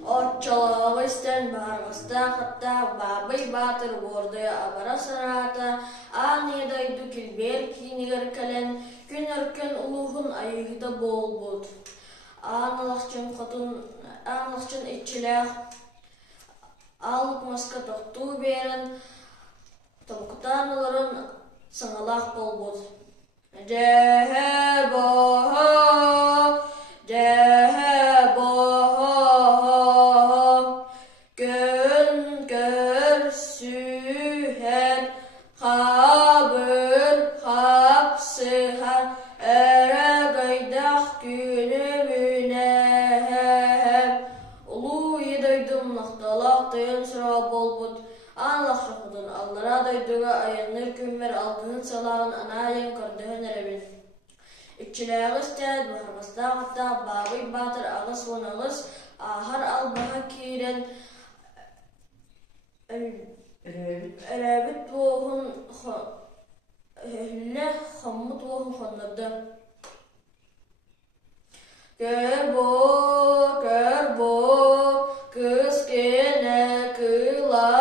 Отчалавыстан барғыста қытта бабый батыр орды абара сарата анедайды келбер кейінігер кәлен күн өркен ұлығын айығыда бол бұд. Анылықчын итчіләқ алып маска тоқту берін тоқтан оларын сыңалақ бол бұд. İççilağız tәд барғыстағытта бағый батыр ағыз онағыз ағар албаға кейрен әрәбіт оғын әлі қаммыт оғын қонырды. Көр бо, кыз кені кыла